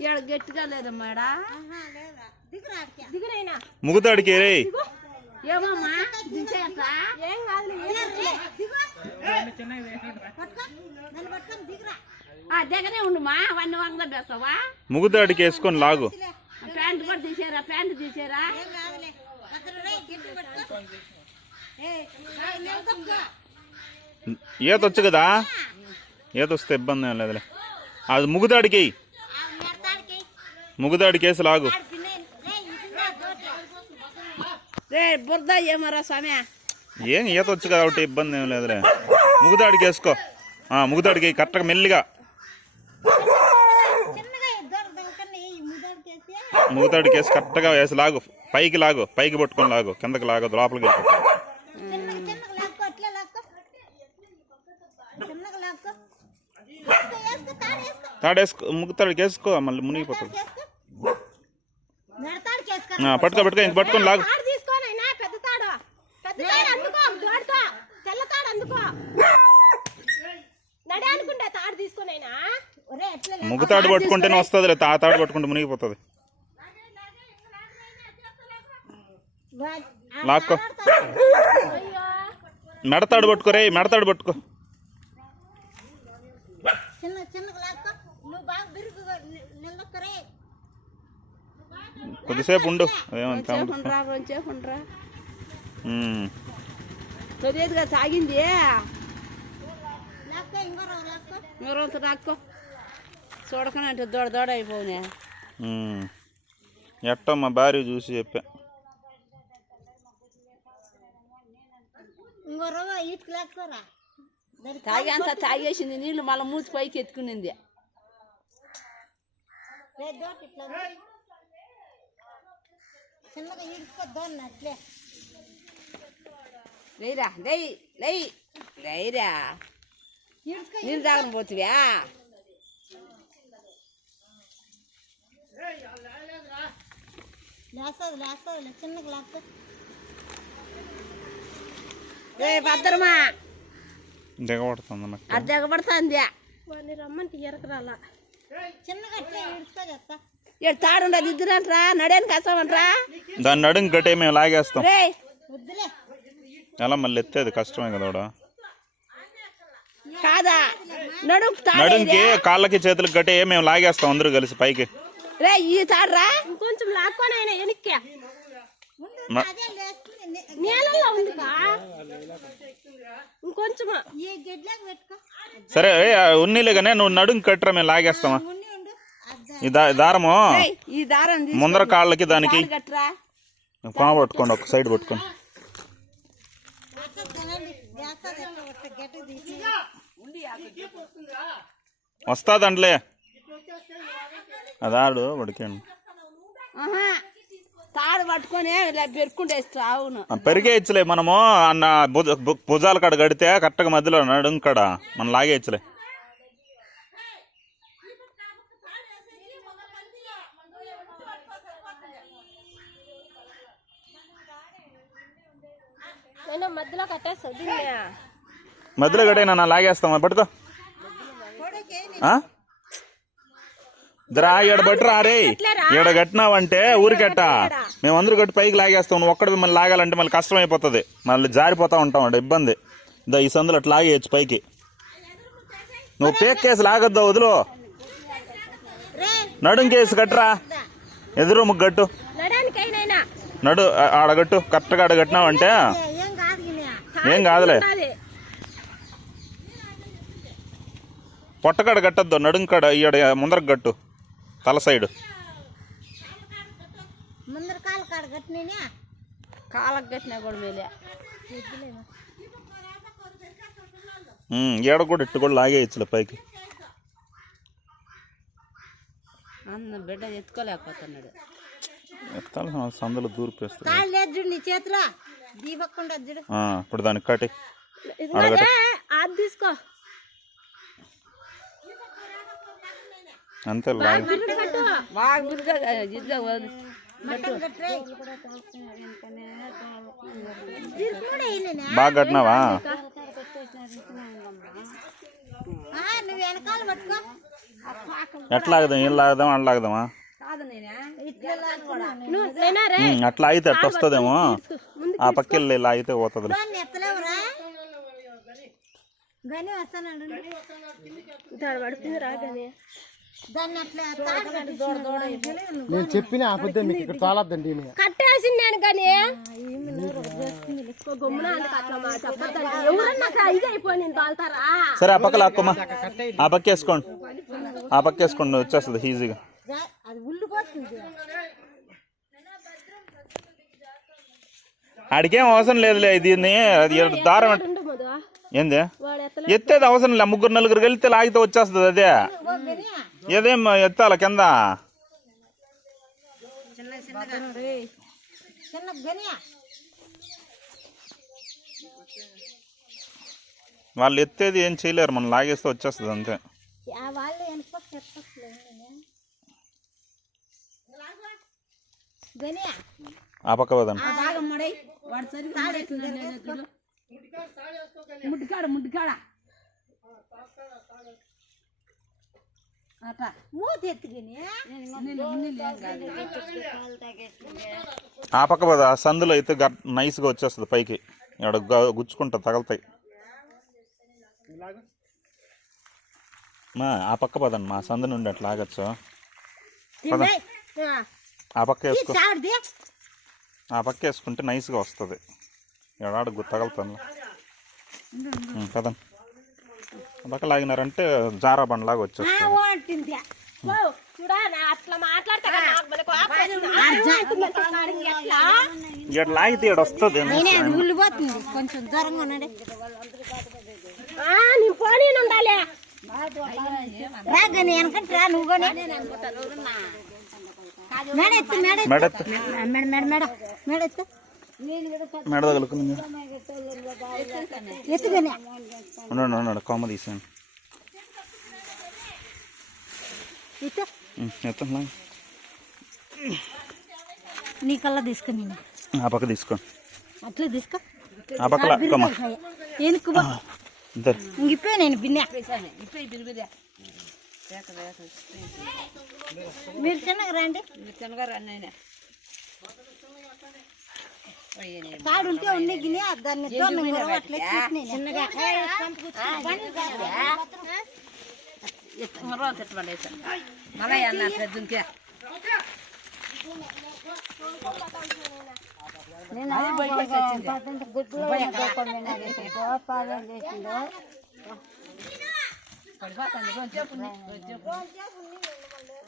ఈడ గట్టిగా లేదమ్మా ఈడ దిగునైనా ముగుతాడికి రే. ఏమమ్మా దించేయక్క ఏం కాదు దగ్గరే ఉండుమా అవన్నీ వంగ వేస్తావా ముగుతాడికి వేసుకొని లాగు. ప్యాంట్ కూడా తీసారా ప్యాంట్ తీసారా? ఈత వచ్చు కదా? ఈత వస్తే ఇబ్బంది ఏం లేదులే. అది ముగుతాడికి ఎయ్. ముగుతాడికి వేసి లాగు. రే బురద ఏమరా స్వామి? ఏం ఈత వచ్చు కాబట్టి ఇబ్బంది ఏం లేదులే. ముగుతాడికి వేసుకో ఎయ్, కరెక్ట్గా మెల్లిగా. ముగుతాడికి వేసి కరెక్ట్గా వేసి లాగు. పైకి లాగు పైకి పట్టుకొని లాగు. కిందకి లాగదు లోపలికి తాడేసుకో ముగుతాడికి వేసుకో మళ్ళీ మునిగిపోతుంది పట్టుకో పట్టుకో ఇంక పట్టుకొని లాగు. తాడు తీసుకోనైనా పెద్ద తాడు. పెద్ద తాడు అందుకో దోడుతో తెల్ల తాడు అందుకో. నడే అనుకుంటా తాడు తీసుకోనైనా ముగ్గుతాడు పట్టుకుంటేనే వస్తుంది తా తాడు పట్టుకుంటే మునిగిపోతుంది. లాక్కో. మెడతాడు పట్టుకో రే మెడతాడు పట్టుకో. చిన్న చిన్నగా లాక్కో. నువ్వు బాగా నిలక్కరే కొద్దిసేపు ఉండు. చదివేదిగా తాగింది. రాక్కో చూడకనంటే దొడ దొడ అయిపోనే ఎట్టో మా భార్య చూసి చెప్పా. తాగి అంతా తాగేసింది నీళ్ళు మళ్ళీ మూతి పైకి ఎత్తుకునింది. చిన్నగా ఇడుకో దోన్న అట్లే లేరా లేయ్ లేయ్ లేరా నీళ్ళు తాగని పోతువా? లేస్తుంది లేస్తుంది చిన్నగా రే భద్రమా? దిగబడుతుంది నాకు. అది దిగబడుతుంది రమ్మంటే ఎరకరాలా చిన్నగా అట్లే ఇడుకో తాడుండదు నడేని కష్టమంట్రా దాన్ని నడుం గట్టే మేము లాగేస్తాం. రే ఎలా మళ్ళీ ఎత్తేది కష్టమే కదా వాడు. కాదా? తాడు నడుంకి కాళ్ళకి చేతులకి గట్టే మేము లాగేస్తాం అందరూ కలిసి పైకి. రే ఈ తాడురా. వెనక్కి? మ- ఇంకొంచెం. పెట్టుకో. సరే ఏ, ఉన్నీలే కానీ నువ్వు నడుం కట్టరా మేము లాగేస్తామా? ఈ దారము ఈ దారం ముందర కాళ్ళకి దానికి. కొన పట్టుకోండి ఒక సైడ్ పట్టుకోండి. అక్కడ తినండి చేస్తుంది ఎట్లా వస్తే గట్టి తీసి వస్తాదంట్లే అదాడు పడికండి తాడు పట్టుకొని అవును పెరిగేయచ్చులే మనము. అన్న భుజాల కాడ కడితే కరెక్ట్గా మధ్యలో నడుం కాడ. మనం లాగేయచ్చులే మధ్యలో కట్టేస్తుంది మధ్యలో కట్టేనా నా లాగేస్తామా ఆ? జరా ఈడ బట్టురా రే ఈడ కట్టినావంటే ఊరికెట్ట మేమందరూ కట్టి పైకి లాగేస్తాం నువ్వు ఒక్కడ మళ్ళీ లాగాలంటే మళ్ళీ కష్టం అయిపోతుంది మళ్ళీ జారిపోతా ఉంటాం అంటే ఇబ్బంది. ఇదో ఈ సందులో అట్లా లాగేయచ్చు పైకి. నువ్వు పేక్కేసి లాగొద్దా వదులు. నడుం కేసి కట్టురా. ఎదురు ముగ్గు గట్టు నడానికైనా నడు ఆడగట్టు కరెక్ట్గా ఆడ కట్టినావంటే ఏ- ఏం కాదు గిన్నె ఏం కాదులే. పొట్టకాడ కట్టద్దు నడుం కాడ ఈడ ముందరకు గట్టు తల సైడ్. ముందర కాలు కాడ కట్టినా మేలే ఇట్టు కూడా లాగేయచ్చులే పైకి. అన్న బిడ్డ ఎత్తుకోలేకపోతున్నాడు. ఎత్తాలి సందులో నీ చేతిలో. ఇప్పుడు దానికి కట్టి అది తీసుకో. అంతే లాగే. బిరుడు కట్టు. బాగా కట్టినావా? ఎట్లా ఆగుదాం ఏం లాగదాం అట్లా లాగదామా? అట్లా అయితే అట్ట వస్తుందేమో ఆ పక్కెళ్ళి ఇలా అయితే పోతుంది గని వస్తానండు. నేను చెప్పిన అబద్ధం మీకు ఇక్కడ తోలద్దండి ఈమె. కట్టేసింది నేను కానీ సరే ఆ పక్క లాక్కమ్మా ఆ పక్క వేసుకోండి. ఆ పక్క వేసుకోండి వచ్చేస్తుంది ఈజీగా అది ఉల్లు ఆడికేం అవసరం లేదులే దీన్ని దారం ఏంది? ఎత్తేది అవసరం లే ముగ్గురు నలుగురు వెళ్తే లాగితే వచ్చేస్తుంది అదే. ఏదేం ఎత్తాల కింద? వాళ్ళు ఎత్తేది ఏం చేయలేరు మనం లాగేస్తే వచ్చేస్తుంది అంతే. గనియా ఆ పక్క ఎత్తుకుని. ఆ పక్క పోదా. ఆ సందులో అయితే గట్- నైస్గా వచ్చేస్తుంది పైకి. ఇక్కడ గు- గుచ్చుకుంటా తగలుతాయి. మా ఆ పక్క పదండి మా సందు నుండి అట్లా ఆగచ్చు. పద. ఆ. పక్క వేసుకో. ఆ పక్క వేసుకుంటే నైస్గా వస్తుంది. ఎడాడ తగలుతాను ఆ పక్క లాగినారంటే జారా బండ్లాగా వచ్చేస్తుంది. కదా? ఇక్కడ లాగితే ఇక్కడ వస్తుంది కొంచెం ఉండాలి? వెనకంటే రా నువ్వు. మెడెత్తు మేడ మేడ మేడ. మేడ ఎత్తు మెడ తగులుకుంది ఎత్తు గని ఉండండి ఉండండి కొమ్మ తీసాను ఎత్తు ఎత్తండి నీ కల్లా తీసుకుని ఆ పక్క తీసుకో. అట్లే తీసుకో. ఆ పక్క లాక్కమ్మ ఎందుకు ఇద్దరు. ఇంగిపోయి నేను బిన్నె. మీరు చిన్నగా రండి తాడు ఉంటే ఉండి గిని దాన్ని తోరణం కూడా అట్లే తీసినాయి. చిన్నగా. నేను పదంత గుడ్లు పాదం చేసిందో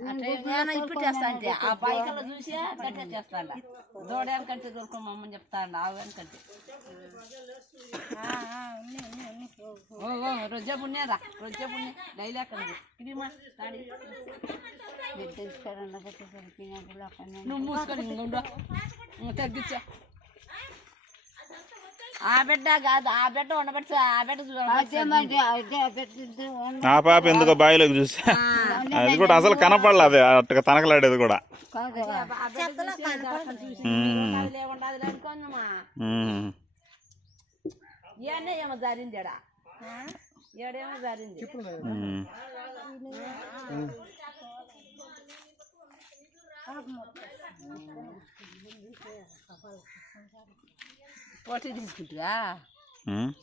ఇప్పుడు చేస్తా అంటే ఆ బాయికల్లో చూసి గట్టిగా చేస్తాండ దూడేనికంటే దొరకమమ్మని చెప్తాండ ఆవుగానికంటే ఓ ఓ ఉన్నే డైలీ అక్కడ క్రీమా తాడి. నువ్వు మూసుకొని తగ్గించా. ఆ బిడ్డ కాదు ఆ బిడ్డ ఉండబెట్టి ఆ బిడ్డ చూడండి ఆ పాప ఎందుకో బావిలోకి చూసి. అది కూడా అసలు కనపడలే అది అట్టుగా తనకలాడేది కూడా. అనుకోందమ్మా ఉమ్. ఏనే 我这里不得。嗯